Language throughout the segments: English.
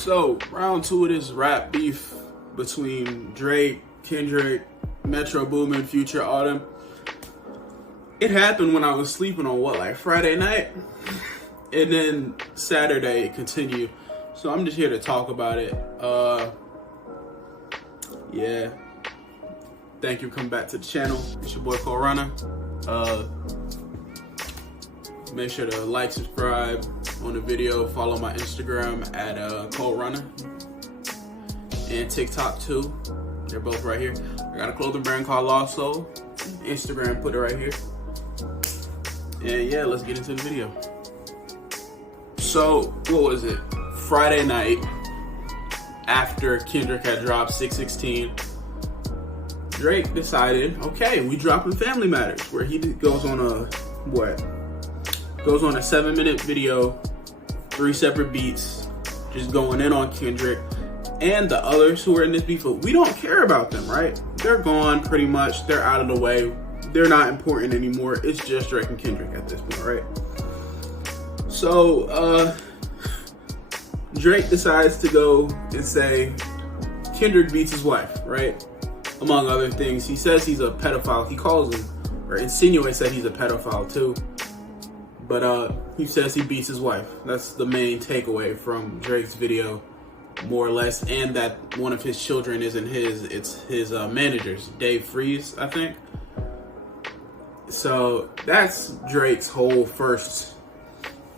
So, round two of this rap beef between Drake, Kendrick, Metro Boomin, Future, Autumn. It happened when I was sleeping on Friday night? And then Saturday it continued. So I'm just here to talk about it. Yeah. Thank you for coming back to the channel. It's your boy Cole Runner. Make sure to like, subscribe on the video, follow my Instagram at Cole Runner, and TikTok too. They're both right here. I got a clothing brand called Lost Soul. Instagram, put it right here. And yeah, let's get into the video. So, what was it? Friday night, after Kendrick had dropped 616, Drake decided, okay, we dropping Family Matters, where he goes on a 7-minute video, 3 separate beats, just going in on Kendrick and the others who are in this beef. We don't care about them, right? They're gone pretty much. They're out of the way. They're not important anymore. It's just Drake and Kendrick at this point, right? So, Drake decides to go and say Kendrick beats his wife, right? Among other things. He says he's a pedophile. He calls him, or insinuates that he's a pedophile too. But he says he beats his wife. That's the main takeaway from Drake's video, more or less. And that one of his children isn't his, it's his manager's, Dave Freeze, I think. So that's Drake's whole first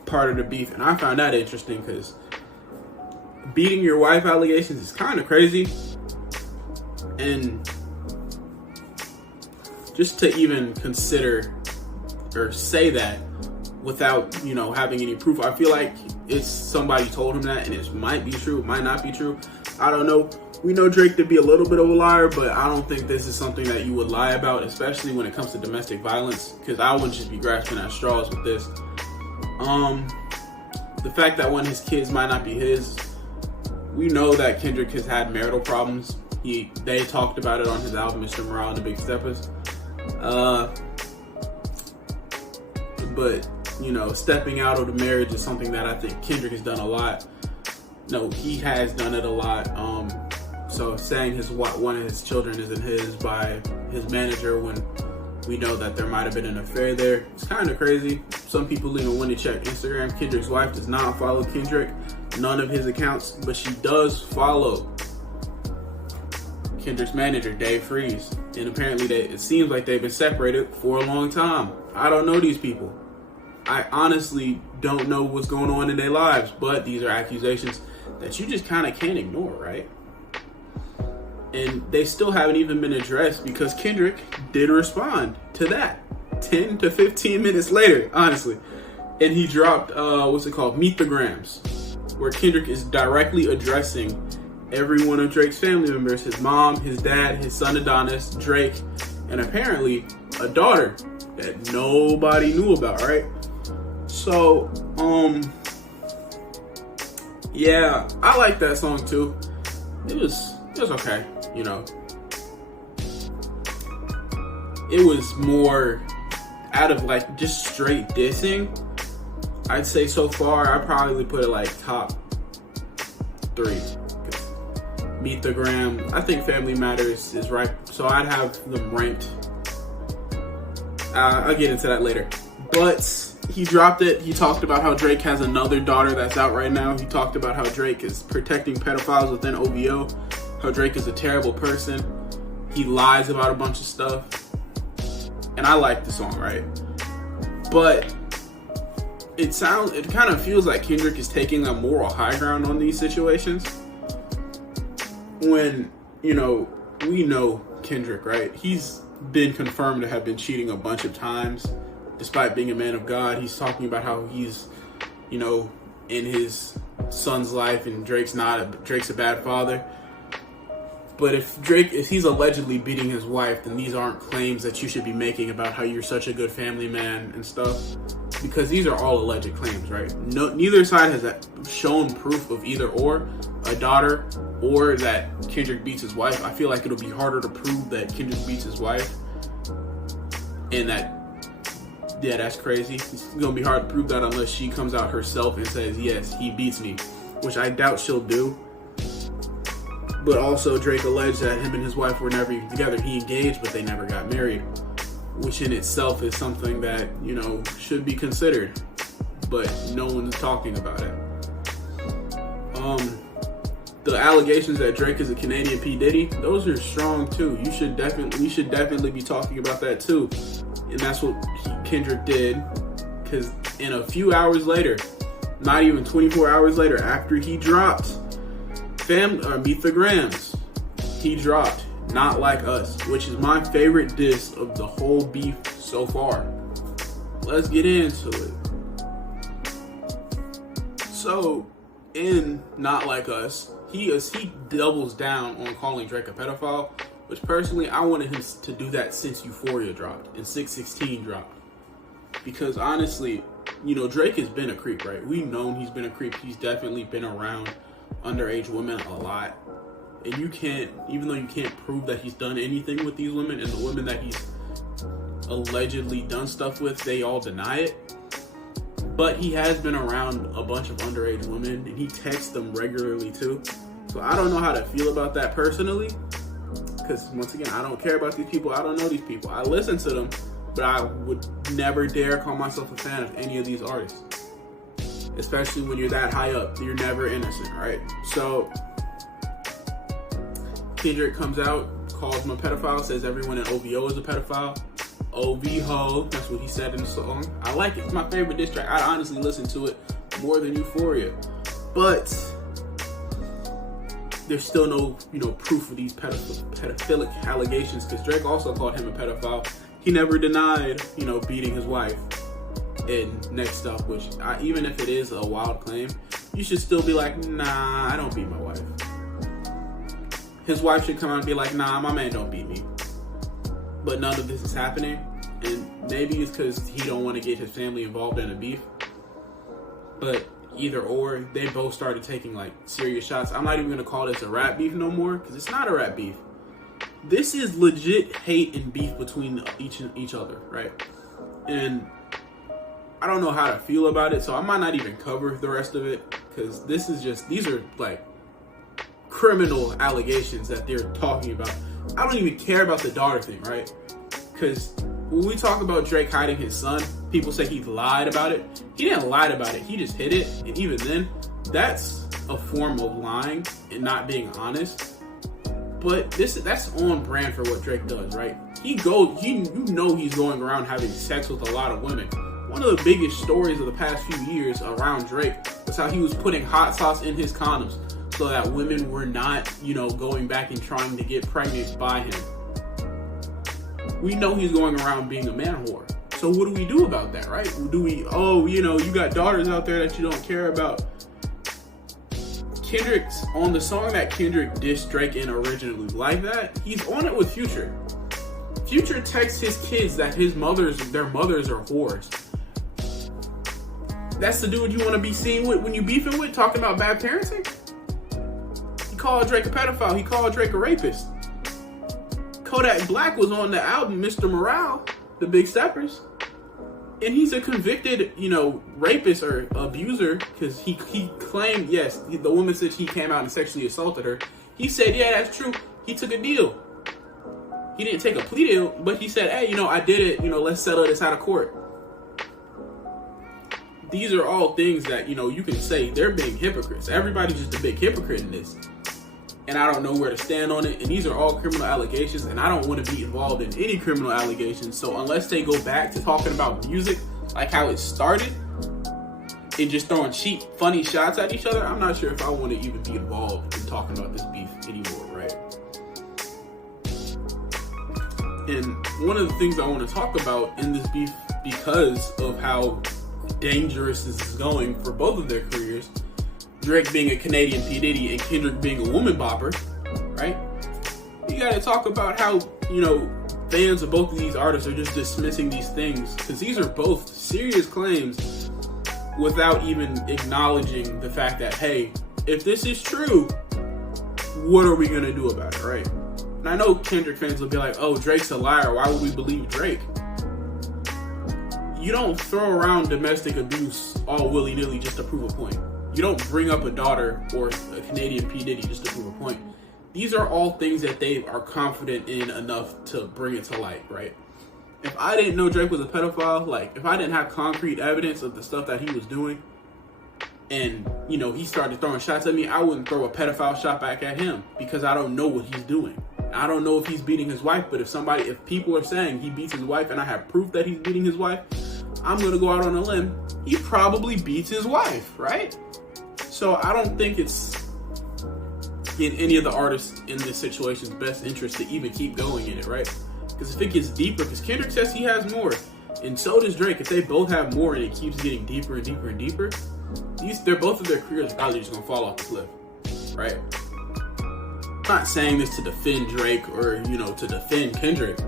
part of the beef. And I found that interesting because beating your wife allegations is kind of crazy. And just to even consider or say that without, having any proof, I feel like it's somebody told him that, and it might be true, it might not be true. I don't know. We know Drake to be a little bit of a liar, but I don't think this is something that you would lie about, especially when it comes to domestic violence, because I wouldn't just be grasping at straws with this. The fact that one of his kids might not be his, we know that Kendrick has had marital problems. They talked about it on his album, Mr. Morale and the Big Steppers. But, stepping out of the marriage is something that I think Kendrick has done a lot. No, he has done it a lot. So saying one of his children isn't his by his manager when we know that there might have been an affair there, it's kind of crazy. Some people even want to check Instagram. Kendrick's wife does not follow Kendrick, none of his accounts, but she does follow Kendrick's manager, Dave Freeze. And apparently it seems like they've been separated for a long time. I don't know these people. I honestly don't know what's going on in their lives, but these are accusations that you just kind of can't ignore, right? And they still haven't even been addressed because Kendrick did respond to that 10 to 15 minutes later, honestly. And he dropped, Meet the Grams, where Kendrick is directly addressing every one of Drake's family members, his mom, his dad, his son Adonis, Drake, and apparently a daughter that nobody knew about, right? So, yeah, I like that song too. It was okay, It was more out of just straight dissing. I'd say so far, I'd probably put it top 3. Meet the Gram, I think Family Matters is right, so I'd have them ranked. I'll get into that later. But he dropped it. He talked about how Drake has another daughter that's out right now. He talked about how Drake is protecting pedophiles within OVO, how Drake is a terrible person. He lies about a bunch of stuff. And I like the song, right? But it kind of feels like Kendrick is taking a moral high ground on these situations. When, we know Kendrick, right? He's been confirmed to have been cheating a bunch of times, despite being a man of God. He's talking about how he's, in his son's life, and Drake's a bad father. But if he's allegedly beating his wife, then these aren't claims that you should be making about how you're such a good family man and stuff, because these are all alleged claims, right? Neither side has shown proof of either or, a daughter or that Kendrick beats his wife. I feel like it'll be harder to prove that Kendrick beats his wife, and that's crazy. It's gonna be hard to prove that unless she comes out herself and says, yes, he beats me. which I doubt she'll do. But also Drake alleged that him and his wife were never even together. He engaged, but they never got married, which in itself is something that, should be considered, but no one's talking about it. The allegations that Drake is a Canadian P. Diddy, those are strong too. We should definitely be talking about that too. And that's what Kendrick did, because in a few hours later, not even 24 hours later, after he dropped Meet the Grams, he dropped Not Like Us, which is my favorite diss of the whole beef so far. Let's get into it. So, in Not Like Us, he doubles down on calling Drake a pedophile, which personally I wanted him to do that since Euphoria dropped and 616 dropped. Because honestly, Drake has been a creep, right? We've known he's been a creep. He's definitely been around underage women a lot. And even though you can't prove that he's done anything with these women, and the women that he's allegedly done stuff with, they all deny it. But he has been around a bunch of underage women, and he texts them regularly too. So I don't know how to feel about that personally, because once again, I don't care about these people. I don't know these people. I listen to them, but I would never dare call myself a fan of any of these artists. Especially when you're that high up. You're never innocent, right? So Kendrick comes out, calls him a pedophile, says everyone in OVO is a pedophile. OVO, that's what he said in the song. I like it. It's my favorite diss track. I honestly listen to it more than Euphoria. But there's still no, proof of these pedophilic allegations, because Drake also called him a pedophile. He never denied, beating his wife. And next up, which even if it is a wild claim, you should still be like, nah, I don't beat my wife. His wife should come out and be like, nah, my man don't beat me. But none of this is happening, and maybe it's because he don't want to get his family involved in a beef. But either or, they both started taking serious shots. I'm not even gonna call this a rap beef no more, because it's not a rap beef. This is legit hate and beef between each other, right? And I don't know how to feel about it, so I might not even cover the rest of it, because these are criminal allegations that they're talking about. I don't even care about the daughter thing, right? Because when we talk about Drake hiding his son, people say he lied about it. He didn't lie about it. He just hid it. And even then, that's a form of lying and not being honest. But that's on brand for what Drake does, right? He's going around having sex with a lot of women. One of the biggest stories of the past few years around Drake was how he was putting hot sauce in his condoms, so that women were not, going back and trying to get pregnant by him. We know he's going around being a man whore. So what do we do about that, right? You got daughters out there that you don't care about. Kendrick's on the song that Kendrick dissed Drake in originally, Like That, he's on it with Future. Future texts his kids that their mothers are whores. That's the dude you want to be seen with when you beefing with, talking about bad parenting? He called Drake a pedophile. He called Drake a rapist. Kodak Black was on the album Mr. Morale, the Big Steppers. And he's a convicted, rapist or abuser, because he claimed, yes, the woman said he came out and sexually assaulted her. He said, yeah, that's true. He took a deal. He didn't take a plea deal, but he said, hey, I did it. Let's settle this out of court. These are all things that, you can say they're being hypocrites. Everybody's just a big hypocrite in this. And I don't know where to stand on it. And these are all criminal allegations, and I don't want to be involved in any criminal allegations. So unless they go back to talking about music, like how it started, and just throwing cheap, funny shots at each other, I'm not sure if I want to even be involved in talking about this beef anymore, right? And one of the things I want to talk about in this beef, because of how dangerous this is going for both of their careers, Drake being a Canadian P. Diddy and Kendrick being a woman bopper, right? You gotta talk about how, fans of both of these artists are just dismissing these things, because these are both serious claims without even acknowledging the fact that, hey, if this is true, what are we gonna do about it, right? And I know Kendrick fans will be like, oh, Drake's a liar, why would we believe Drake? You don't throw around domestic abuse all willy-nilly just to prove a point. You don't bring up a daughter or a Canadian P. Diddy just to prove a point. These are all things that they are confident in enough to bring it to light, right? If I didn't know Drake was a pedophile, like if I didn't have concrete evidence of the stuff that he was doing, and he started throwing shots at me, I wouldn't throw a pedophile shot back at him because I don't know what he's doing. I don't know if he's beating his wife, but if people are saying he beats his wife and I have proof that he's beating his wife, I'm gonna go out on a limb. He probably beats his wife, right? So I don't think it's in any of the artists in this situation's best interest to even keep going in it, right? Because if it gets deeper, because Kendrick says he has more, and so does Drake. If they both have more and it keeps getting deeper and deeper and deeper, they're both of their careers are probably just gonna fall off the cliff, right? I'm not saying this to defend Drake or to defend Kendrick,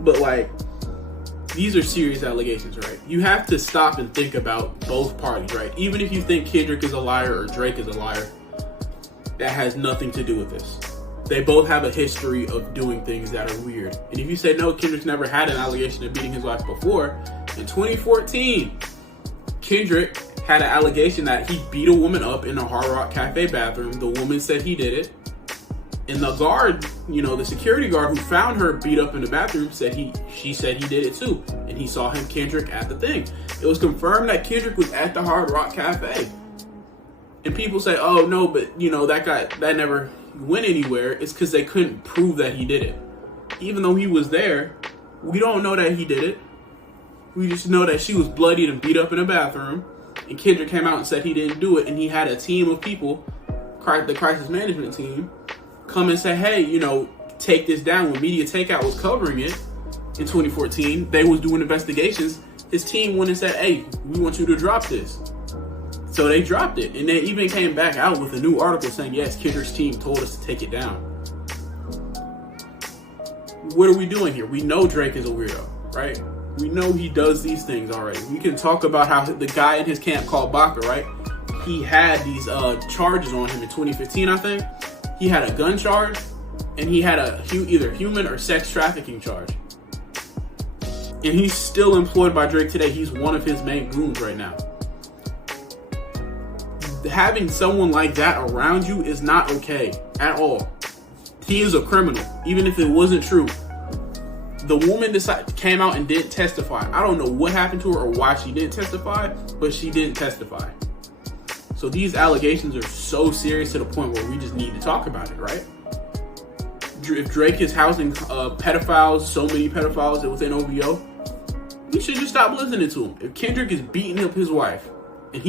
but like these are serious allegations, right? You have to stop and think about both parties, right? Even if you think Kendrick is a liar or Drake is a liar, that has nothing to do with this. They both have a history of doing things that are weird. And if you say no, Kendrick's never had an allegation of beating his wife before, in 2014, Kendrick had an allegation that he beat a woman up in a Hard Rock Cafe bathroom. The woman said he did it. And the guard, the security guard who found her beat up in the bathroom said she said he did it too. And he saw Kendrick at the thing. It was confirmed that Kendrick was at the Hard Rock Cafe. And people say, oh no, but that never went anywhere. It's because they couldn't prove that he did it. Even though he was there, we don't know that he did it. We just know that she was bloodied and beat up in a bathroom. And Kendrick came out and said he didn't do it. And he had a team of people, the crisis management team, come and say, hey, take this down. When Media Takeout was covering it in 2014, they was doing investigations. His team went and said, hey, we want you to drop this. So they dropped it. And they even came back out with a new article saying, yes, Kendrick's team told us to take it down. What are we doing here? We know Drake is a weirdo, right? We know he does these things already. We can talk about how the guy in his camp called Baca, right? He had these charges on him in 2015, I think. He had a gun charge, and he had a either human or sex trafficking charge. And he's still employed by Drake today. He's one of his main goons right now. Having someone like that around you is not okay at all. He is a criminal, even if it wasn't true. The woman came out and didn't testify. I don't know what happened to her or why she didn't testify, but she didn't testify. So these allegations are so serious to the point where we just need to talk about it, right? If Drake is housing pedophiles, so many pedophiles within OVO, we should just stop listening to him. If Kendrick is beating up his wife, and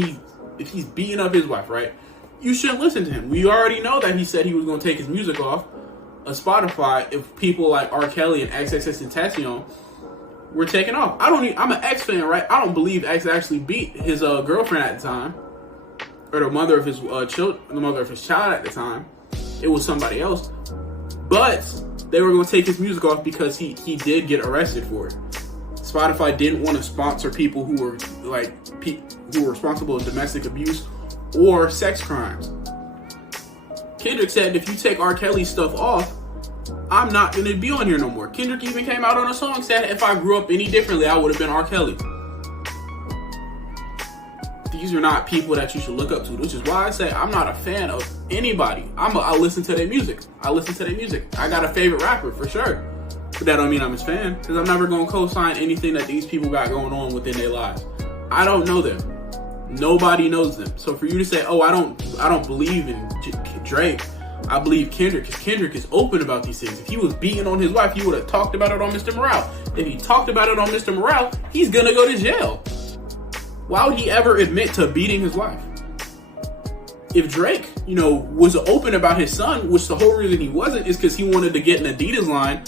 if he's beating up his wife, right, you shouldn't listen to him. We already know that he said he was going to take his music off of Spotify if people like R. Kelly and XXXTentacion were taken off. I'm an X fan, right? I don't believe X actually beat his girlfriend at the time, or the mother of his child at the time. It was somebody else. But they were going to take his music off because he did get arrested for it. Spotify didn't want to sponsor people who were responsible for domestic abuse or sex crimes. Kendrick said, if you take R. Kelly's stuff off, I'm not going to be on here no more. Kendrick even came out on a song said, if I grew up any differently, I would have been R. Kelly. These are not people that you should look up to, which is why I say I'm not a fan of anybody. I listen to their music. I got a favorite rapper for sure. But that don't mean I'm his fan, because I'm never going to co-sign anything that these people got going on within their lives. I don't know them. Nobody knows them. So for you to say, oh, I don't believe in Drake, I believe Kendrick, because Kendrick is open about these things. If he was beating on his wife, he would have talked about it on Mr. Morale. If he talked about it on Mr. Morale, he's going to go to jail. Why would he ever admit to beating his wife? If Drake, was open about his son, which the whole reason he wasn't is because he wanted to get an Adidas line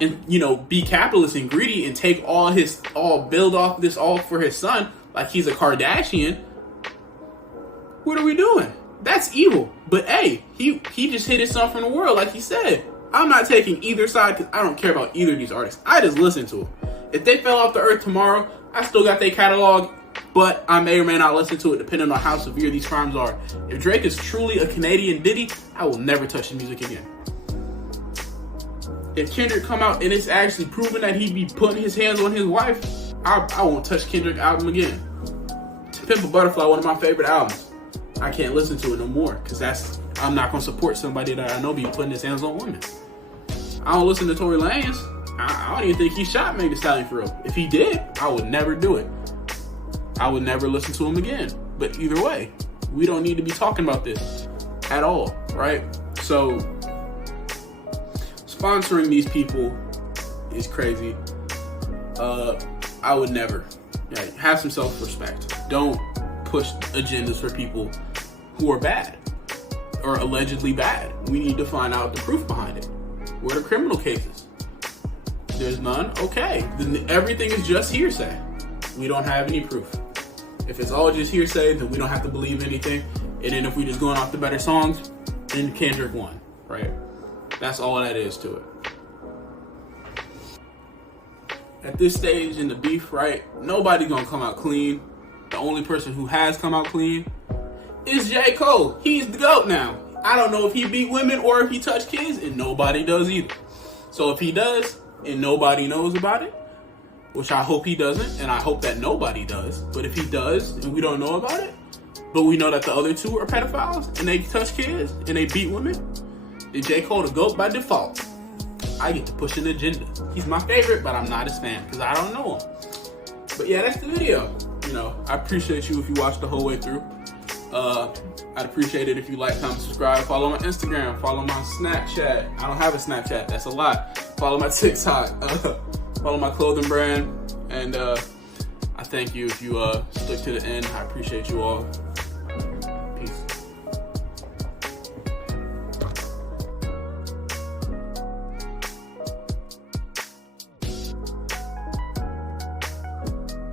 and, be capitalist and greedy and take build off this all for his son, like he's a Kardashian. What are we doing? That's evil. But hey, he just hit his son from the world, like he said. I'm not taking either side because I don't care about either of these artists. I just listen to them. If they fell off the earth tomorrow, I still got their catalog, but I may or may not listen to it depending on how severe these crimes are. If Drake is truly a Canadian Diddy, I will never touch his music again. If Kendrick come out and it's actually proven that he be putting his hands on his wife, I won't touch Kendrick album again. To Pimp a Butterfly, one of my favorite albums. I can't listen to it no more because I'm not gonna support somebody that I know be putting his hands on women. I don't listen to Tory Lanez. I don't even think he shot Megan Thee Stallion for real. If he did, I would never do it. I would never listen to him again. But either way, we don't need to be talking about this at all, right? So sponsoring these people is crazy. I would never. Have some self-respect. Don't push agendas for people who are bad or allegedly bad. We need to find out the proof behind it. Where are the criminal cases? There's none? Okay. Then everything is just hearsay. We don't have any proof. If it's all just hearsay, then we don't have to believe anything. And then if we just going off the better songs, then Kendrick won, right? That's all that is to it. At this stage in the beef, right, nobody gonna come out clean. The only person who has come out clean is J. Cole. He's the GOAT now. I don't know if he beat women or if he touched kids, and nobody does either. So if he does, and nobody knows about it, which I hope he doesn't, and I hope that nobody does, but if he does, and we don't know about it, but we know that the other two are pedophiles, and they touch kids, and they beat women, then J. Cole the GOAT by default. I get to push an agenda. He's my favorite, but I'm not his fan, because I don't know him. But yeah, that's the video. I appreciate you if you watched the whole way through. I'd appreciate it if you like, comment, subscribe, follow my Instagram, follow my Snapchat. I don't have a Snapchat, that's a lot. Follow my TikTok, follow my clothing brand, and I thank you if you stick to the end. I appreciate you all.